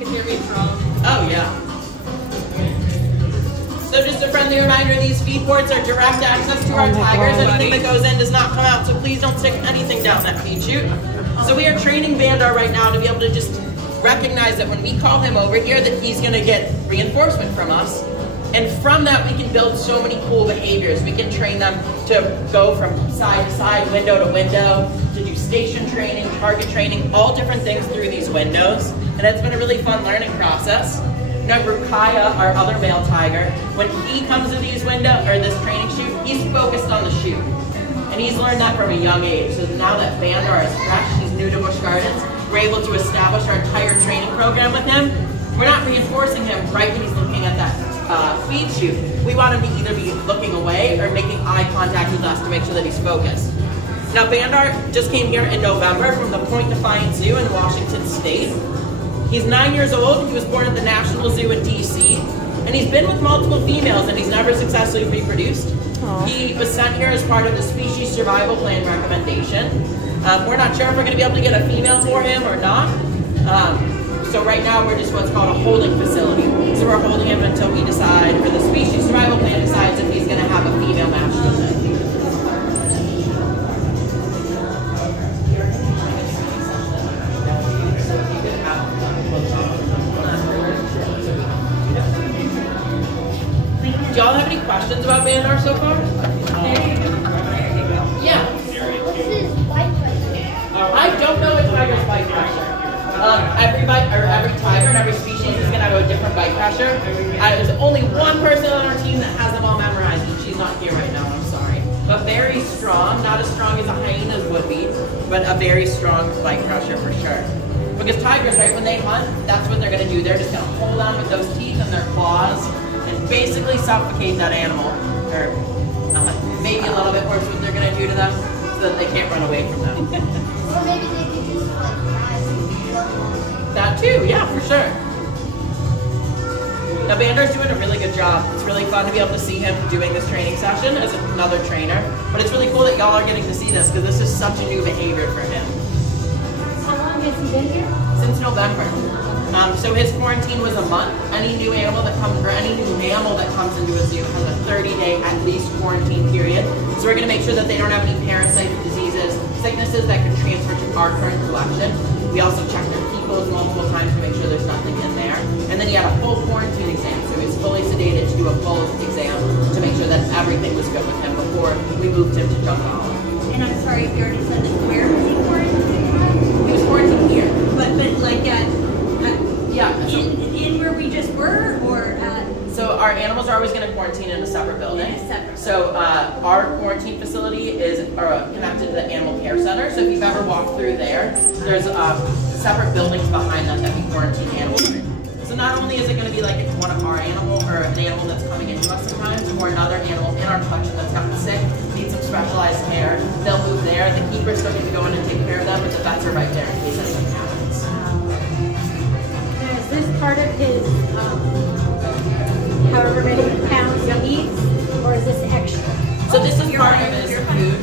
can hear me from. Oh, yeah. So just a friendly reminder, these feed ports are direct access to our tigers. Anything that goes in does not come out, so please don't stick anything down that feed chute. So we are training Bandar right now to be able to just recognize that when we call him over here that he's going to get reinforcement from us. And from that, we can build so many cool behaviors. We can train them to go from side to side, window to window, to do station training, target training, all different things through these windows. And it's been a really fun learning process. Now, Rukaya, our other male tiger, when he comes to these windows, or this training chute, he's focused on the chute. And he's learned that from a young age. So now that Bandar is fresh, he's new to Busch Gardens, we're able to establish our entire training program with him. We're not reinforcing him right when he's looking at that feed chute. We want him to either be looking away or making eye contact with us to make sure that he's focused. Now, Bandar just came here in November from the Point Defiance Zoo in Washington State. He's 9 years old. He was born at the National Zoo in DC, and he's been with multiple females, and he's never successfully reproduced. Aww. He was sent here as part of the Species Survival Plan recommendation. We're not sure if we're going to be able to get a female for him or not. So right now we're just what's called a holding facility. So we're holding him until we decide, or the Species Survival Plan decides if he's going to have a female match with him. Do y'all have any questions about Bandar so far? Yeah. What's his bite pressure? I don't know a tiger's bite pressure. Every tiger and every species is going to have a different bite pressure. There's only one person on our team that has them all memorized, and she's not here right now, I'm sorry. But very strong, not as strong as a hyena's would be, but a very strong bite pressure for sure. Because tigers, right, when they hunt, that's what they're going to do. They're just going to hold on with those teeth and their claws and basically suffocate that animal, or maybe a little bit worse what they're going to do to them so that they can't run away from them. Or maybe they could just like rise and run. That too, yeah, for sure. Now Bandar's doing a really good job. It's really fun to be able to see him doing this training session as another trainer. But it's really cool that y'all are getting to see this because this is such a new behavior for him. How long has he been here? Since November. So his quarantine was a month. Any new animal that comes, or any new mammal that comes into a zoo has a 30-day at least quarantine period. So we're going to make sure that they don't have any parasites, diseases, sicknesses that could transfer to our current collection. We also check their pupils multiple times to make sure there's nothing in there. And then he had a full quarantine exam, so he was fully sedated to do a full exam to make sure that everything was good with him before we moved him to jungle. And I'm sorry if you already said this. Where was he quarantined? He was quarantined here. But like Yeah. in where we just were, or at? So our animals are always going to quarantine in a separate building. In a separate. So our quarantine facility is connected to the animal care center. So if you've ever walked through there, there's separate buildings behind that we quarantine animals in. So not only is it going to be like if one of our animal or an animal that's coming into us sometimes, or another animal in our collection that's gotten sick, needs some specialized care, they'll move there. The keepers still need to go in and take care of them, but the vets are right there in case anything happens. Now, is this part of his however many pounds he eats, or is this extra? So this is part of his food.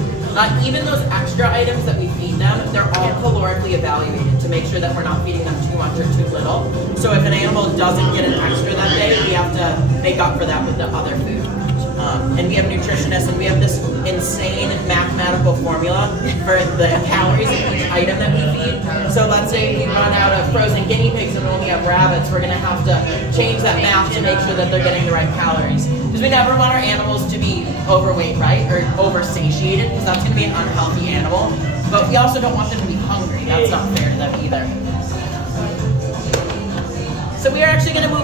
Even those extra items that we feed them, they're all calorically evaluated to make sure that we're not feeding them too much or too little. So if an animal doesn't get an extra that day, we have to make up for that with the other food. And we have nutritionists, and we have this insane mathematical formula for the calories of each item that we feed. So let's say we run out of frozen guinea pigs and we only have rabbits, we're going to have to change that math to make sure that they're getting the right calories. Because we never want our animals to be overweight, right, or over-satiated, because that's going to be an unhealthy animal. But we also don't want them to be hungry. That's not fair to them either. So we are actually going to move